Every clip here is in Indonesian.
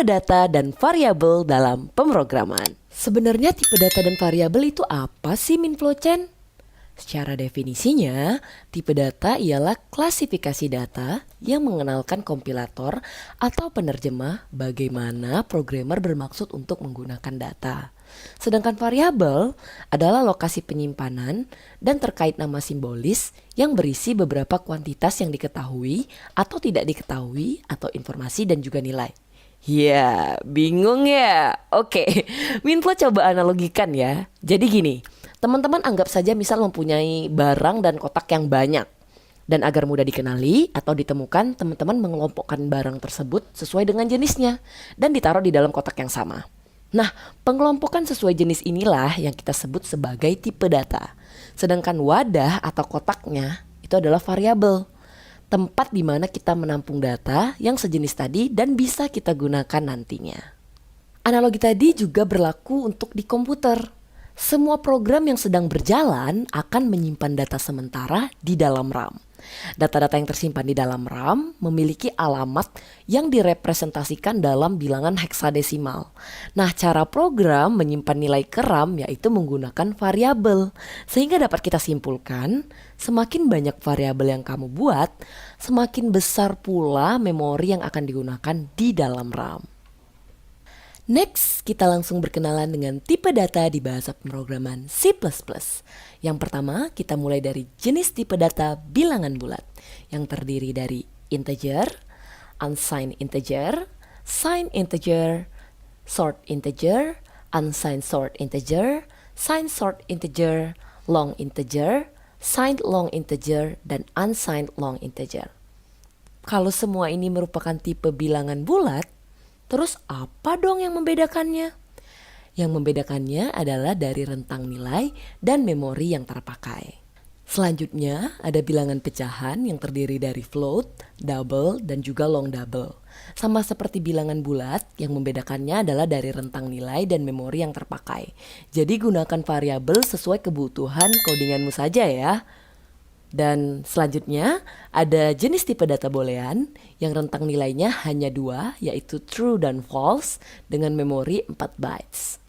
Data dan variabel dalam pemrograman. Sebenarnya tipe data dan variabel itu apa sih Minflochen? Secara definisinya, tipe data ialah klasifikasi data yang mengenalkan kompilator atau penerjemah bagaimana programmer bermaksud untuk menggunakan data. Sedangkan variabel adalah lokasi penyimpanan dan terkait nama simbolis yang berisi beberapa kuantitas yang diketahui atau tidak diketahui atau informasi dan juga nilai. Ya, bingung ya? Oke, Minflo coba analogikan ya. Jadi gini, teman-teman anggap saja misal mempunyai barang dan kotak yang banyak. Dan agar mudah dikenali atau ditemukan, teman-teman mengelompokkan barang tersebut sesuai dengan jenisnya dan ditaruh di dalam kotak yang sama. Nah, pengelompokan sesuai jenis inilah yang kita sebut sebagai tipe data. Sedangkan wadah atau kotaknya itu adalah variabel, tempat di mana kita menampung data yang sejenis tadi dan bisa kita gunakan nantinya. Analogi tadi juga berlaku untuk di komputer. Semua program yang sedang berjalan akan menyimpan data sementara di dalam RAM. Data-data yang tersimpan di dalam RAM memiliki alamat yang direpresentasikan dalam bilangan heksadesimal. Nah, cara program menyimpan nilai ke RAM yaitu menggunakan variabel. Sehingga dapat kita simpulkan, semakin banyak variabel yang kamu buat, semakin besar pula memori yang akan digunakan di dalam RAM. Next, kita langsung berkenalan dengan tipe data di bahasa pemrograman C++. Yang pertama, kita mulai dari jenis tipe data bilangan bulat yang terdiri dari integer, unsigned integer, signed integer, short integer, unsigned short integer, signed short integer, long integer, signed long integer, dan unsigned long integer. Kalau semua ini merupakan tipe bilangan bulat, terus apa dong yang membedakannya? Yang membedakannya adalah dari rentang nilai dan memori yang terpakai. Selanjutnya ada bilangan pecahan yang terdiri dari float, double, dan juga long double. Sama seperti bilangan bulat, yang membedakannya adalah dari rentang nilai dan memori yang terpakai. Jadi gunakan variabel sesuai kebutuhan codinganmu saja ya. Dan selanjutnya ada jenis tipe data boolean yang rentang nilainya hanya 2, yaitu true dan false dengan memori 4 bytes.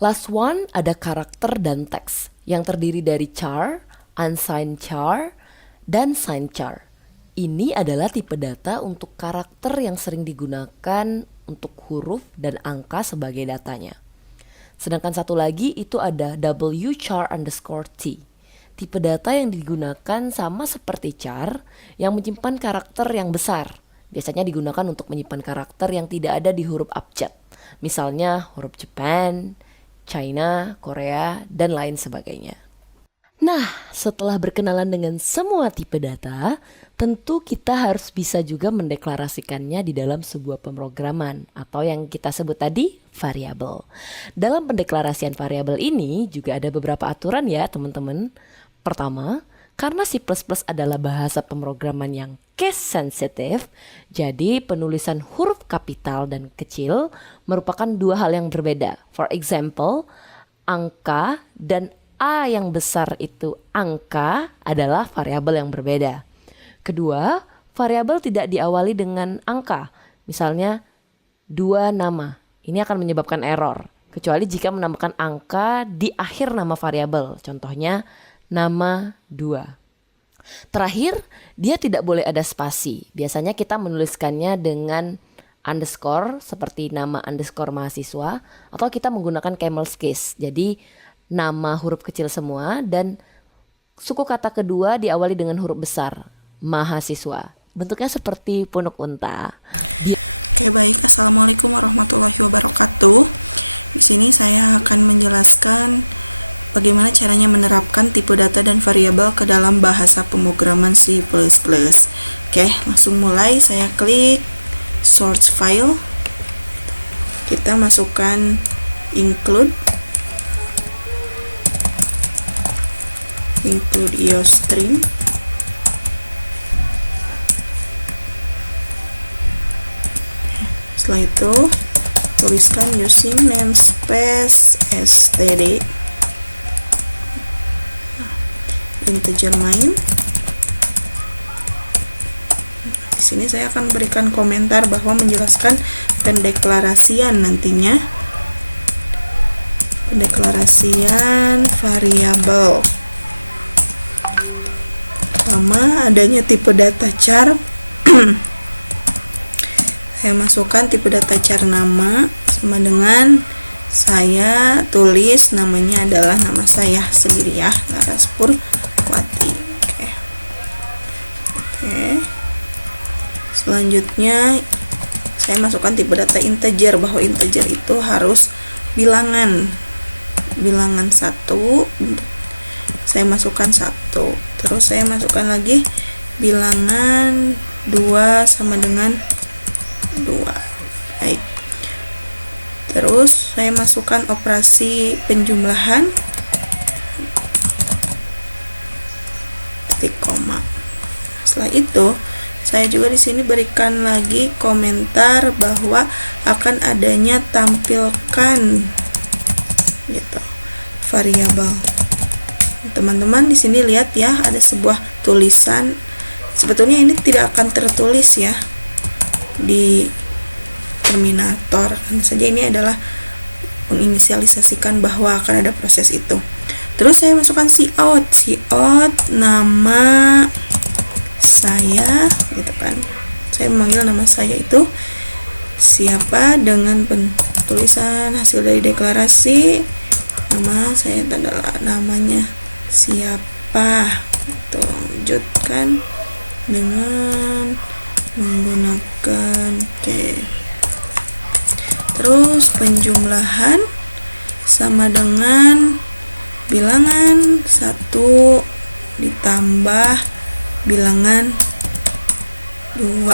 Last one ada karakter dan teks yang terdiri dari char, unsigned char, dan signed char. Ini adalah tipe data untuk karakter yang sering digunakan untuk huruf dan angka sebagai datanya. Sedangkan satu lagi itu ada wchar_t. Tipe data yang digunakan sama seperti char yang menyimpan karakter yang besar. Biasanya digunakan untuk menyimpan karakter yang tidak ada di huruf abjad. Misalnya huruf Jepang, China, Korea, dan lain sebagainya. Nah, setelah berkenalan dengan semua tipe data, tentu kita harus bisa juga mendeklarasikannya di dalam sebuah pemrograman atau yang kita sebut tadi variabel. Dalam pendeklarasian variabel ini juga ada beberapa aturan ya teman-teman. Pertama, karena C++ adalah bahasa pemrograman yang case sensitive, jadi penulisan huruf kapital dan kecil merupakan dua hal yang berbeda. For example, angka dan A yang besar itu angka adalah variabel yang berbeda. Kedua, variabel tidak diawali dengan angka. Misalnya 2 nama. Ini akan menyebabkan error, kecuali jika menambahkan angka di akhir nama variabel. Contohnya nama 2. Terakhir, dia tidak boleh ada spasi. Biasanya kita menuliskannya dengan underscore seperti nama underscore mahasiswa, atau kita menggunakan camel's case. Jadi nama huruf kecil semua dan suku kata kedua diawali dengan huruf besar, mahasiswa. Bentuknya seperti punuk unta. Oke, baik. Assalamualaikum warahmatullahi wabarakatuh. Di sini saya akan menjelaskan bagaimana caranya menerapkan tipe data dan variabel ke dalam bahasa pemrograman C++. Oke, langsung mulai. Saya klik source file. Kita masukkan include iostream. Setelah itu tuliskan using namespace std integer main. Di sini saya akan berikan komentar bahwa menjelaskan pendeklarasian nantinya. Pendeklarasian variabel. Pertama, adanya tipe data char. Saya masukkan tipe data char nama sama dengan saya tulis namanya adalah nama saya sendiri ya, Laras Purwati. Oke. Selanjutnya saya masukkan tipe data integer, bahwa integer itu harus bilangan 1. Saya masukkan 1. Terus saya masukkan lagi bilangan 2 sama dengan 2. Baik. Terus saya masukkan operasi penjumlahan titik koma. Setelah itu saya juga di sini berikan lagi komentar bahwa akan adanya tampilkan gitu variabel. Teman-teman di sini lihat ya, ada sebuah tulisan. Sebetulnya ini tidak akan tertulis ya di terminator, hanya saja ini adalah menginisialisasikan bahwa akan ada proses itu. Terus saya masukkan cout nama saya gitu kan. Saya memanggil nama saya itu siapa dengan tulisan hasil dari deklarasi. Nama saya adalah namanya siapa. Itu lanjutkan dengan menggunakan Terus penjumlahan sama dengan bilangan 1 ditambah bilangan 2.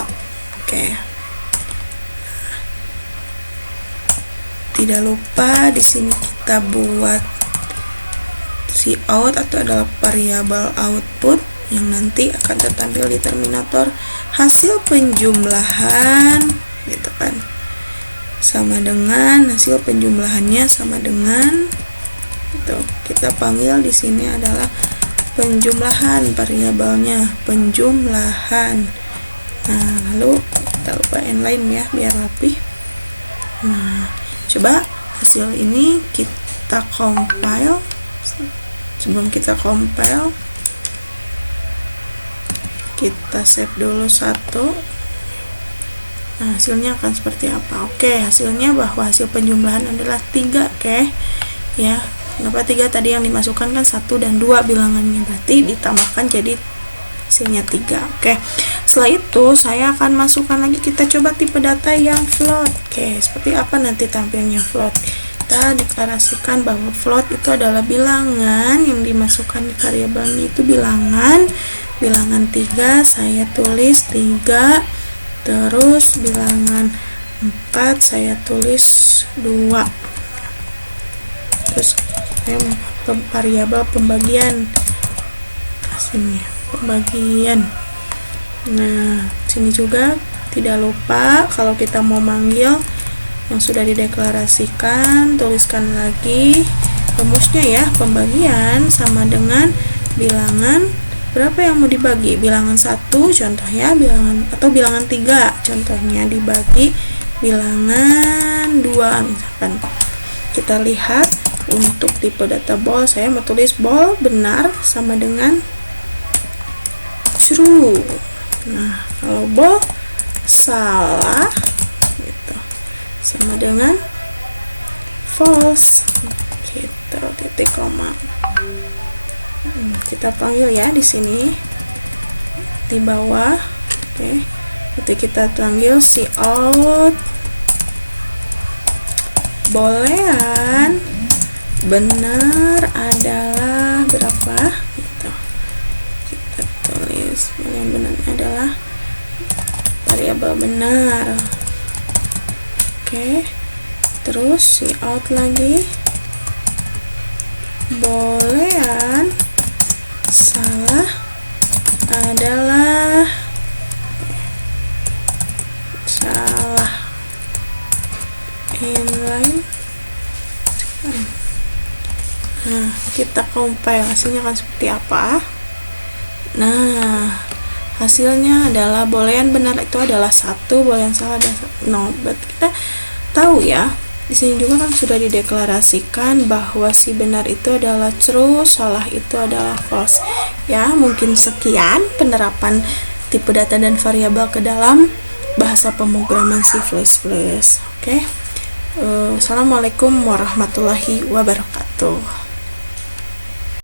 Tidak lupa di sini kita buat cout atau adalah variabel output yang nanti akan tertampil di terminator. Hasil penjumlahan gitu kan, sama dengan hasil penjumlahannya sama dengan itu. Kita panggil di sini adalah penjumlahan, variabelnya penjumlahan. Nah, lalu kita lupa inline ya biar rapi. Nah, coba hasil ini kita compile. Sebelum kita compile, kita save dulu 1. Nah, hasilnya akan seperti apa? Oke, hasilnya bahwa hasil penjumlahan adalah 3. Ya, kenapa 3? Tadi yang dimasukkan kan 1 dan 2 bilangannya, berarti ditambahkan jadi hasilnya 3. Setelah itu saya akan masukkan lagi, kita coba tipe data yang float. Seperti apa nanti tampilnya float? Kita deklarasikan bahwa float itu adalah bilangan yang dimasukkan di variabelnya itu bilangan 3, saya tulis 3. Terus bilangan 4 saya tulis 2. Terus variabel pembagian hasilnya pembagian. Nah, sini juga tidak lupa kalau kita mau manggil yang sudah dideklarasikan, tuliskan lagi rumusnya ya. Pembagian sama dengan bilangan berapa yang mau dibagi, bilangan 1 contohnya, bilangan 3 contohnya dibagi bilangan 2 misalkan. Kita lihat untuk tipe data bol, saya mau tulis bol benar sama dengan true. Nah, kalau bol salah gitu sama dengan false gitu, titik koma. Kita panggil ya di sini di bawah. Nanti kita panggil cout bolehan benar adalah berapa gitu. Kita tulis bolehan benar adalah variabel benar. Terus cout lagi bolehan salah adalah salah inline. Nah, kita compile hasilnya akan seperti apa. Nah, hasilnya adalah boolean benar itu adalah 1, boolean salah adalah 0. Berarti kita tahu ya, di sini juga kan sudah dideklarasikan bahwa si benar itu adalah true, salah itu adalah false. Ya, mungkin sekian penerapan tipe data dan variabel ke dalam bahasa pemrograman C++. Oke. Assalamualaikum warahmatullahi wabarakatuh.